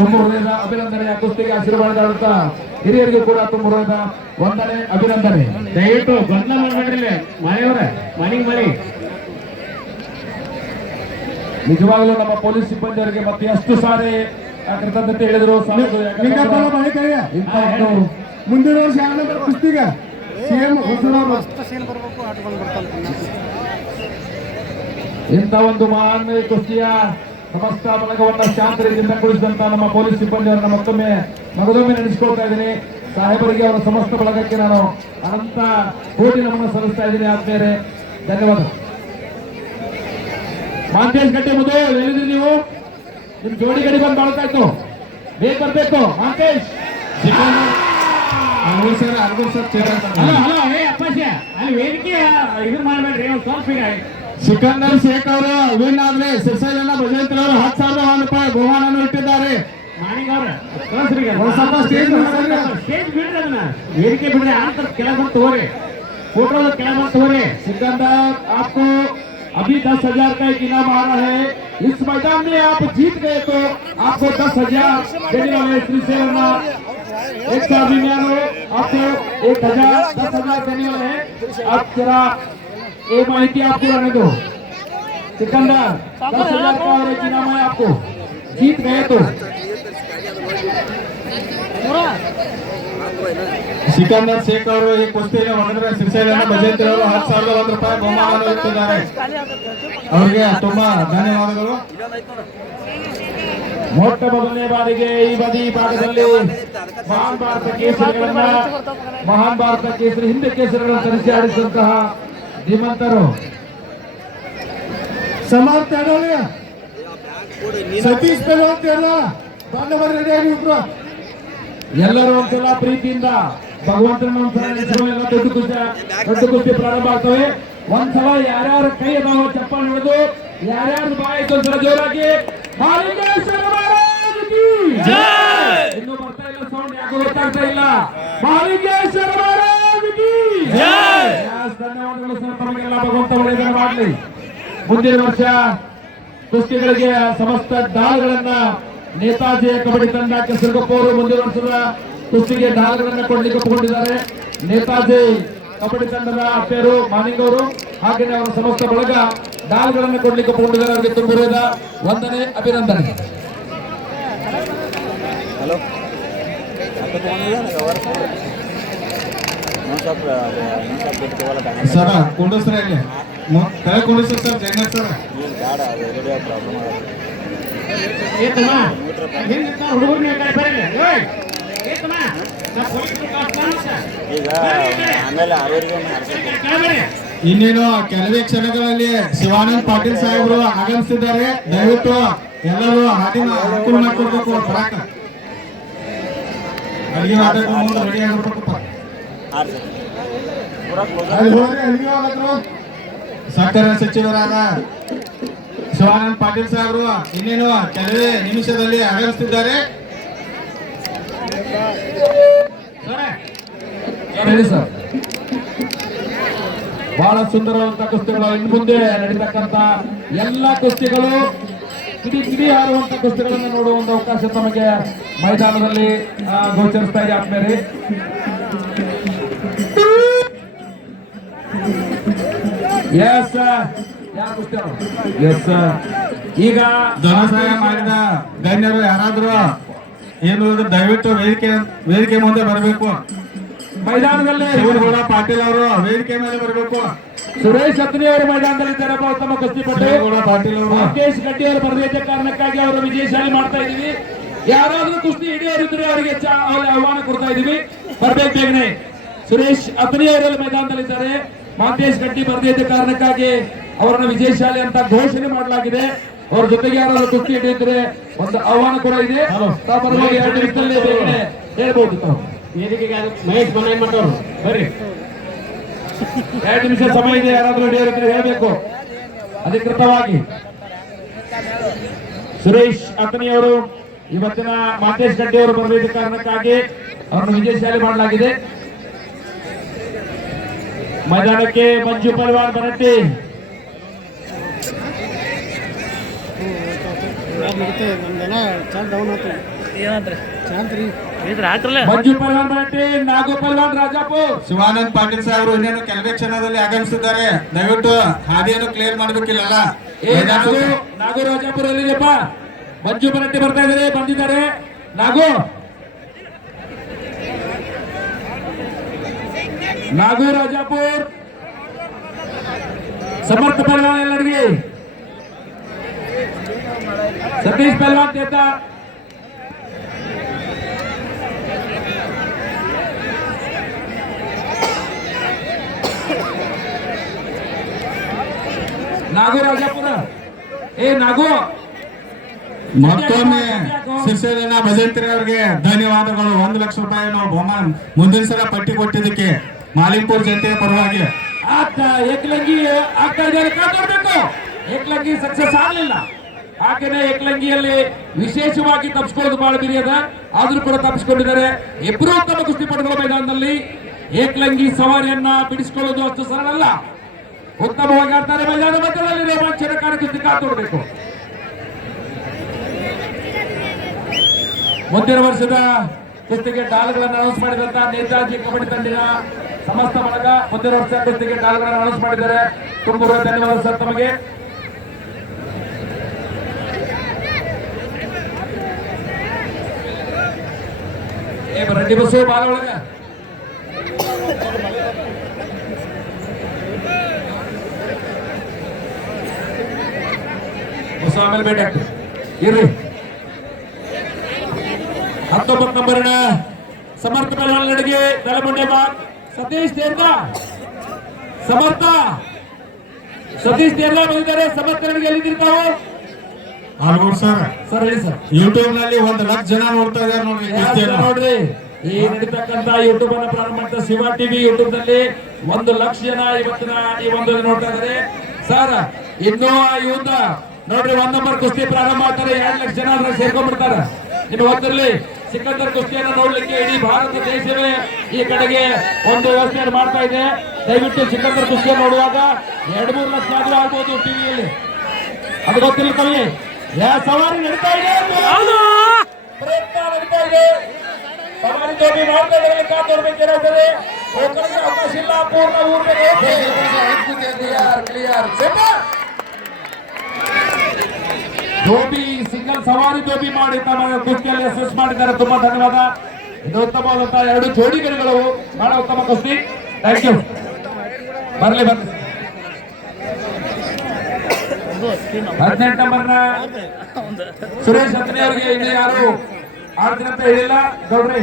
ತುಂಬ ಹೃದಯದ ಅಭಿನಂದನೆ ಕುಸ್ತಿಗೆ ಆಶೀರ್ವಾದ ಹಿರಿಯರಿಗೂ ಕೂಡ ತುಂಬ ಹೃದಯದ ವಂದನೆ ಅಭಿನಂದನೆ. ದಯವಿಟ್ಟು ಗೊಂದಲ ಮಾಡ್ಬೇಡ್ರಿ ಮನೆಯವರೇ ಮನೆಗೆ ಮನೆ ನಿಜವಾಗಲೂ ನಮ್ಮ ಪೊಲೀಸ್ ಸಿಬ್ಬಂದಿಯವರಿಗೆ ಮತ್ತೆ ಎಷ್ಟು ಸಾರಿ ಆ, ಕೃತಜ್ಞತೆ ಹೇಳಿದ್ರು ಮುಂದಿನ ವರ್ಷ ಕುಸ್ತಿಗ? ಇಂಥ ಒಂದು ಮಹಾನ್ ಕುಸ್ತಿಯ ಸಮಸ್ತ ಬಳಗವನ್ನ ಶಾಂತ ರೀತಿಯಿಂದ ಕುಳಿಸಿದಂತ ನಮ್ಮ ಪೊಲೀಸ್ ಸಿಬ್ಬಂದಿಯವರನ್ನ ಮತ್ತೊಮ್ಮೆ ಮಗದೊಮ್ಮೆ ನೆನೆಸ್ಕೊಳ್ತಾ ಇದ್ದೀನಿ. ಸಾಹೇಬರಿಗೆ ಅವರ ಸಮಸ್ತ ಬಳಗಕ್ಕೆ ನಾನು ಅನಂತ ಕೋಟಿ ನಮನ ಸಲ್ಲಿಸ್ತಾ ಇದ್ದೀನಿ ಆದ್ಮೇಲೆ ಧನ್ಯವಾದ. ಮಾಂತೇಶ್ ಗಟ್ಟಿ ಮುದು ಎಲ್ಲಿದ್ರಿ ನೀವು? ನಿಮ್ ಜೋಡಿ ಗಡಿ ಬಂದು ಬಾಳ್ತಾ ಇತ್ತು ಬೇಗ ಬರ್ಬೇಕು. Mantesh! Algur sir Algur sir hello ಏ ಅಪ್ಪಾಜಿ ಅಲ್ಲಿ ವೇದಿಕೆ ಇದು ಮಾಡ್ಬೇಡ್ರಿ ಒಂದ್ ಸ್ವಲ್ಪ ಈಗ. ಸಿಕಂದರ್ ಶೇಖ್ ಅವರು ವಿನ್ ಆದ್ರೆ ಸಿರ್ಸೈಲನ್ನ ಭಜಂತ್ರಿ ಅವರು ಹತ್ತು ಸಾವಿರ ಒಂದು ರೂಪಾಯಿ ಬಹುಮಾನವನ್ನು ಇಟ್ಟಿದ್ದಾರೆ ಮಾಣಿಗ್ ಅವ್ರ ಕಳ್ಸ್ರಿ ಈಗ. ಒಂದ್ ಸ್ವಲ್ಪ ಸ್ಟೇಜ್ ಮಾಡ್ರಿ. ಸ್ಟೇಜ್ ಬಿಡ್ರಿ ಅದನ್ನ ವೇದಿಕೆ ಬಿಡ್ರಿ ಅಂತ ಕೆಳಗೆ ಬಂದು ತಗೋರಿ ಫೋಟೋ ಕೆಳಗೆ ಬಂದು ತಗೋರಿ सिकंदर आपको अभी दस हजार का एक इनाम आ रहा है इस मैदान में आप जीत गए तो आपको दस हजार देने वाले श्री सेवना एक सौ अभियान हो आपको एक हजार दस हजार देने वाले हैं आप जरा ये माहिती आपको रहने दो सिकंदर दस हजार का और एक इनाम है आपको जीत गए तो ಸಿಕಂದರ್ ಶೇಖ್ ಅವರು ಈ ಕುಸ್ತಿಯಲ್ಲಿ ಹೊಡೆದ್ರೆ ಸಿರ್ಸೈಲನ್ನ ಭಜಂತ್ರಿ ಅವರು ಹತ್ತು ಸಾವಿರದ ಒಂದು ರೂಪಾಯಿ ಬಹುಮಾನವನ್ನು ಇಟ್ಟಿದ್ದಾರೆ ಅವರಿಗೆ ತುಂಬಾ ಧನ್ಯವಾದಗಳು ಮೊಟ್ಟ ಮೊದಲನೇ ಬಾರಿಗೆ ಈ ಬದಿ ಭಾಗದಲ್ಲಿ ಮಹಾನ್ ಭಾರತ ಕೇಸರಿಗಳನ್ನ ಮಹಾನ್ ಭಾರತ ಕೇಸರಿ ಹಿಂದೆ ಕೇಸರಿಗಳನ್ನು ತರಿಸಿ ಆಡಿಸಿದಂತಹ ಧೀಮಂತರು ಸಮರ್ಥ ಅಡೋಳಿ ಸತೀಶ್ ಪೆಲ್ ಅಂತ ಹೇಳ ಬಂದ ಬರ್ರಿ ರೆಡಿ ಆಗಿ ಇಬ್ರು ಎಲ್ಲರೂ ಒಂದ್ಸಲ ಪ್ರೀತಿಯಿಂದ ಭಗವಂತನ ಒಂದ್ಸಲ ನೆನೆಸ್ಕೊಂಡು ಎಲ್ಲ ದೊಡ್ಡ ಕುಸ್ತಿ ದೊಡ್ಡ ಕುಸ್ತಿ ಪ್ರಾರಂಭ ಆಗ್ತವೆ ಒಂದ್ಸಲ ಯಾರ್ಯಾರ ಕೈ ಅದಾವ ಚಪ್ಪಾಳೆ ಹಿಡಿದು ಯಾರ್ಯಾರ್ದು ಬಾಯಿತು ಒಂದ್ಸಲ ಜೋರಾಗಿ ಮಹಾಲಿಂಗೇಶ್ವರ ಮಹಾರಾಜ್ ಕಿ ಇನ್ನೂ ಬರ್ತಾ ಇಲ್ಲ ಸೌಂಡ್ ಯಾಕೋ ಗೊತ್ತಾಗ್ತಾ ಇಲ್ಲ ಮಹಾಲಿಂಗೇಶ್ವರ ಮಹಾರಾಜ್ ಕಿ ಆಗಲಿ ಮುಂದಿನ ವರ್ಷ ಕುಸ್ತಿಗಳಿಗೆ ಸಮಸ್ತ ದಾಳಗಳನ್ನ ನೇತಾಜಿ ಕಬಡ್ಡಿ ತಂಡ ಕೆಸರುಗೊಪ್ಪವರು ಮುಂದಿನ ವರ್ಷದ ಕುಸ್ತಿಗೆ ದಾಳಗಳನ್ನ ಕೊಡಲಿಕ್ಕೆ ಒಪ್ಪಿಕೊಂಡಿದ್ದಾರೆ. ನೇತಾಜಿ ಕಬಡ್ಡಿ ತಂಡದ ಅಪ್ಪೆಯರು ಮಾನಿಂಗ್ ಅವರು ಹಾಗೆಯೇ ಅವರ ಸಮಸ್ತ ಬಳಗ ಡಾಲ್ಗಳನ್ನು ಕೊಡಲಿಕ್ಕೆ ಒಪ್ಪಿಕೊಂಡಿದ್ದಾರೆ. ಅವರಿಗೆ ತುಂಬಿರುವುದ ವಂದನೆ ಅಭಿನಂದನೆ. ಹಲೋ. ಸರ ಕುಂಡಸ್ರ ತಲೆ ಸರ್ ಸರ್. ಇನ್ನೇನು ಕೆಲವೇ ಕ್ಷಣಗಳಲ್ಲಿ ಶಿವಾನಂದ್ ಪಾಟೀಲ್ ಸಾಹೇಬರು ಆಗಮಿಸಿದ್ದಾರೆ ದಯವಿಟ್ಟು ಎಲ್ಲರೂ ಹಾಡಿನ ಅನುಕೂಲ ಮಾಡಿಕೊಡ್ಬೇಕು. ಬರಾಕ. ಅಡಿಗೆ ಮಾಡಬೇಕು ರೆಡಿ ಕ್ಲೋಸ್ ಅಲ್ಲಿ ಹೋಗ್ರಿ ಅಡಿಗೆ ಮಾಡಕ್ರು ಸಹಕಾರ ಸಚಿವರಾದ ಶಿವಾನಂದ್ ಪಾಟೀಲ್ ಸಾಹೇಬರು, ಇನ್ನೇನು ಕೆಲವೇ ನಿಮಿಷದಲ್ಲಿ ಆಗಮಿಸುತ್ತಿದ್ದಾರೆ ಬಹಳ ಸುಂದರವಾದಂತಹ ಕುಸ್ತಿಗಳು ಇನ್ನು ಮುಂದೆ ನಡೀತಕ್ಕಂತ ಎಲ್ಲ ಕುಸ್ತಿಗಳು, ಕಿಡಿ ಕಿಡಿ ಹಾರುವಂತ ಕುಸ್ತಿಗಳನ್ನು ನೋಡುವ ಒಂದು ಅವಕಾಶ ತಮಗೆ ಮೈದಾನದಲ್ಲಿ ಗೋಚರಿಸ್ತಾ ಇದೆ ಆದ್ಮೇಲೆ ಎಸ್ ಎಸ್ ಈಗ ಧನ ಸಹಾಯ ಮಾಡಿದ ಗಣ್ಯರು ಯಾರಾದ್ರೂ ಏನು ದಯವಿಟ್ಟು ವೇದಿಕೆ ವೇದಿಕೆ ಮುಂದೆ ಬರಬೇಕು. ಮೈದಾನದಲ್ಲಿ ಶಿವನಗೌಡ ಪಾಟೀಲ್ ಅವರು ವೇದಿಕೆ ಮೇಲೆ ಬರಬೇಕು. ಸುರೇಶ್ ಅತ್ರಿ ಅವರು ಮೈದಾನದಲ್ಲಿ ಇದ್ದಾರೆ ಒಬ್ಬ ಉತ್ತಮ ಕುಸ್ತಿಪಟ್ಟು ಪಟ್ಟಿಗೌಡ ಪಾಟೀಲ್ ಅವರು. ರಾಕೇಶ್ ಗಡ್ಡಿ ಅವರು ಬರದಿದ್ದ ಕಾರಣಕ್ಕಾಗಿ ಅವರು ವಿಜಯಶಾಲಿ ಮಾಡ್ತಾ ಇದೀವಿ ಯಾರಾದ್ರೂ ಕುಸ್ತಿ ಹಿಡಿಯೋರಿದ್ರೆ ಅವರಿಗೆ ಅವ್ರಿಗೆ ಆಹ್ವಾನ ಕೊಡ್ತಾ ಇದೀವಿ ಬರ್ಬೇಕು ಬೇಗನೆ. ಸುರೇಶ್ ಅತ್ರಿ ಅವರಲ್ಲಿ ಮೈದಾನದಲ್ಲಿದ್ದಾರೆ. ಮಾಂತೇಶ್ ಗಡ್ಡಿ ಬರದಿದ್ದ ಕಾರಣಕ್ಕಾಗಿ ಅವರನ್ನು ವಿಜಯಶಾಲಿ ಅಂತ ಘೋಷಣೆ ಮಾಡಲಾಗಿದೆ. ಅವ್ರ ಜೊತೆಗೆ ಯಾರಾದ್ರೂ ಕುಸ್ತಿ ಹಿಡಿದ್ರೆ ಒಂದು ಆಹ್ವಾನ ಕೂಡ ಇದೆ. ಎರಡು ನಿಮಿಷದಲ್ಲಿ ಬೇಗನೆ ಹೇಳ್ಬೋದು ತಾವು. ವೇದಿಕೆಗೆ ಅದು ಮಹೇಶ್ ಮನೆ ಮಾಡೋರು ಬರ್ರಿ ಎರಡು ನಿಮಿಷ ಸಮಯ ಇದೆ ಯಾರಾದ್ರೂ ಹಿಡಿಯೋರಿದ್ರೆ ಹೇಳಬೇಕು. ಅಧಿಕೃತವಾಗಿ. ಸುರೇಶ್ ಅತನಿಯವರು ಇವತ್ತಿನ ಮಾತೇಶ್ ಗಡ್ಡಿ ಅವರು ಬರಲಿದ್ದ ಕಾರಣಕ್ಕಾಗಿ ಅವರನ್ನು ವಿಜಯಶಾಲಿ ಮಾಡಲಾಗಿದೆ. ಮೈದಾನಕ್ಕೆ ಮಂಜು ಪಲ್ವಾನ್ ಬರಟ್ಟಿ. ಮಂಜು ಪಲ್ವಾನ್ ಬರಟ್ಟಿ ನಾಗು ಪಲ್ವಾನ್ ರಾಜಾಪುರ್. ಶಿವಾನಂದ್ ಪಾಟೀಲ್ ಸಾಹೇಬರು ಇನ್ನೇನು ಕೆಲವೇ ಕ್ಷಣದಲ್ಲಿ ಆಗಮಿಸಿದ್ದಾರೆ. ದಯವಿಟ್ಟು ಹಾದಿಯನ್ನು ಕ್ಲಿಯರ್ ಮಾಡಬೇಕಿಲ್ಲಲ್ಲ? ನಾಗು ರಾಜಾಪುರ ಮಂಜು ಪರಟ್ಟಿ ಬರ್ತಾ ಇದ್ದಾರೆ ಬಂದಿದ್ದಾರೆ. ನಾಗು ನಾಗು ರಾಜಾಪುರ್ ಸಮರ್ಥ ಪಲ್ವಾನ್ ಎಲ್ಲರಿಗೆ ಸತೀಶ್ ಪಲ್ವಾನ್ ತೇತ ನಾಗು ರಾಜಾಪುರ ಏ ನಾಗು ಮತ್ತೊಮ್ಮೆ ಶಿರ್ಷೇನ ಭಜಂತ್ರಿ ಅವರಿಗೆ ಧನ್ಯವಾದಗಳು ಒಂದು ಲಕ್ಷ ರೂಪಾಯಿ ನಾವು ಬಹುಮಾನ ಮುಂದಿನ ಸಲ ಪಟ್ಟಿ ಕೊಟ್ಟಿದ್ದಕ್ಕೆ ಮಾಲಿಂಪುರ್ ಜನತೆಯ ಪರವಾಗಿ ಏಕಲಂಗಿ ಆಗ್ತಾ ಇದೆಯಲ್ಲ ಕಾಪಾಡಬೇಕು ಏಕಲಂಗಿ ಸಕ್ಸಸ್ ಆಗಲಿಲ್ಲ. ಹಾಗೇನೆ ಏಕಲಂಗಿಯಲ್ಲಿ ವಿಶೇಷವಾಗಿ ತಪ್ಪಿಸ್ಕೊಳ್ಳೋದು ಬಹಳ ಬಿರಿಯದ ಆದ್ರೂ ಕೂಡ ತಪ್ಪಿಸ್ಕೊಂಡಿದ್ದಾರೆ ಇಬ್ಬರು ಉತ್ತಮ ಕುಸ್ತಿಪಟುಗಳ ಮೈದಾನದಲ್ಲಿ ಏಕಲಂಗಿ ಸವಾರಿಯನ್ನ ಬಿಡಿಸಿಕೊಳ್ಳೋದು ಅಷ್ಟು ಸರಳ ಅಲ್ಲ ಉತ್ತಮವಾಗಿ ಆಡ್ತಾರೆ ಮೈದಾನ ಮಧ್ಯದಲ್ಲಿ ರೋಮಾಂಚನಕಾರಿ ಕುಸ್ತಿ ಕಾತೋಡ್ಬೇಕು ಮುಂದಿನ ವರ್ಷದ ಕುಸ್ತಿಗೆ ಡಾಲ್ಗಳನ್ನು ಅನೌನ್ಸ್ ಮಾಡಿದಂತ ನೇತಾಜಿ ಕಬಡ್ಡಿ ತಂಡಿನ ಸಮಸ್ತ ಬಳಗ ಮುಂದಿನ ವರ್ಷ ಕುಸ್ತಿಗೆ ಡಾಲ್ಗಳನ್ನು ಅನೌನ್ಸ್ ಮಾಡಿದ್ದಾರೆ. ತುಂಬುವ ಧನ್ಯವಾದ ಸರ್ ತಮಗೆ. ರೆಡ್ಡಿ ಬಸ್ಸು, ಬಾಲ ಒಳಗ. ಆಮೇಲೆ ಭೇಟಿ ಇರ್ರಿ ಹತ್ತೊಂಬತ್ತು ನಂಬರಿನ ಸಮರ್ಥ ಬೆಳವಣಿಗೆ ನೆಲಮುಂಡೆ ಬಾಗ್ ಸತೀಶ್ ತೇರ್ದ ಸಮರ್ಥ. ಸತೀಶ್ ತೇರ್ದ ಬಂದಿದ್ದಾರೆ ಸಮರ್ಥ ನಡಿಗೆ ಎಲ್ಲಿದ್ದೀರಿ ತಾವು ಆಲ್ಗೂಡ್ ಸರ್. ಸರ್ ಹೇಳಿ ಸರ್. ಯೂಟ್ಯೂಬ್ನಲ್ಲಿ ಒಂದ್ ಲಕ್ಷ ಜನ ನೋಡ್ತಾ ಇದಾರೆ ನೋಡ್ರಿ. ನೋಡ್ರಿ? ಈ ನಡೀತಕ್ಕಂತ ಯೂಟ್ಯೂಬ್ ಅನ್ನ ಪ್ರಾರಂಭ ಮಾಡಿದ ಶಿವ ಟಿವಿ ಯೂಟ್ಯೂಬ್ನಲ್ಲಿ ಒಂದು ಲಕ್ಷ ಜನ ಇವತ್ತಿನ ಈ ಒಂದು ನೋಡ್ತಾ ಇದ್ದಾರೆ. ಸರ್ ಇನ್ನೂ ಆ ನೋಡ್ರಿ ಒಂದ್ ನಂಬರ್ ಕುಸ್ತಿ ಪ್ರಾರಂಭ ಆಗ್ತಾರೆ ಎರಡ್ ಲಕ್ಷ ಜನ ಅದ್ರಲ್ಲಿ ಸೇರ್ಕೊಂಡ್ಬಿಡ್ತಾರೆ. ಇನ್ನು ಗೊತ್ತಿರಲಿ ಸಿಕಂದರ್ ಕುಸ್ತಿಯನ್ನು ನೋಡ್ಲಿಕ್ಕೆ ಇಡೀ ಭಾರತ ದೇಶವೇ ಈ ಕಡೆಗೆ ಒಂದು ವ್ಯವಸ್ಥೆಯನ್ನು ಮಾಡ್ತಾ ಇದೆ. ದಯವಿಟ್ಟು ಸಿಕಂದರ್ ಕುಸ್ತಿಯನ್ನು ನೋಡುವಾಗ ಎರಡು ಮೂರು ಲಕ್ಷ ಆದ್ರೂ ಆಗ್ಬೋದು ಟಿವಿಯಲ್ಲಿ ಅದು ಗೊತ್ತಿಲ್ಲ ತಮಗೆ ಯಾ ಸವಾರಿ ನಡೀತಾ ಇದೆ. ಪ್ರಯತ್ನ ನಡೀತಾ ಇದೆ. ಸವಾರಿ ಜೋಡಿ ನೋಡ್ತಾ ಇದ್ದಾರೆ ಕಾತೋಡ್ಬೇಕೇನಾಗ್ತದೆ ಹೋಗಲಿಕ್ಕೆ ಅವಕಾಶ ಇಲ್ಲ. ಪೂರ್ಣ ಕ್ಲಿಯರ್ ದೋಬಿ ಸಿಂಗಲ್ ಸವಾರಿ ಜೋಬಿ ಮಾಡಿ ತಮ್ಮ ಕುಸ್ತಿಯಲ್ಲಿ ಯಶಸ್ಸು ಮಾಡಿದ್ದಾರೆ. ತುಂಬಾ ಧನ್ಯವಾದ. ಇದು ಉತ್ತಮವಾದಂತಹ ಎರಡು ಜೋಡಿಗಳು ಬಹಳ ಉತ್ತಮ ಕುಸ್ತಿ. ಥ್ಯಾಂಕ್ ಯು ಬರಲಿ, ಬರ್ಲಿ. ಹದಿನೆಂಟು ನಂಬರ್ನ ಸುರೇಶ್ ಅಂತ ಅವರಿಗೆ ಇಲ್ಲಿ ಯಾರು ಆಡ್ತೀರಂತ ಹೇಳಿಲ್ಲ. ಗೌಡ್ರಿ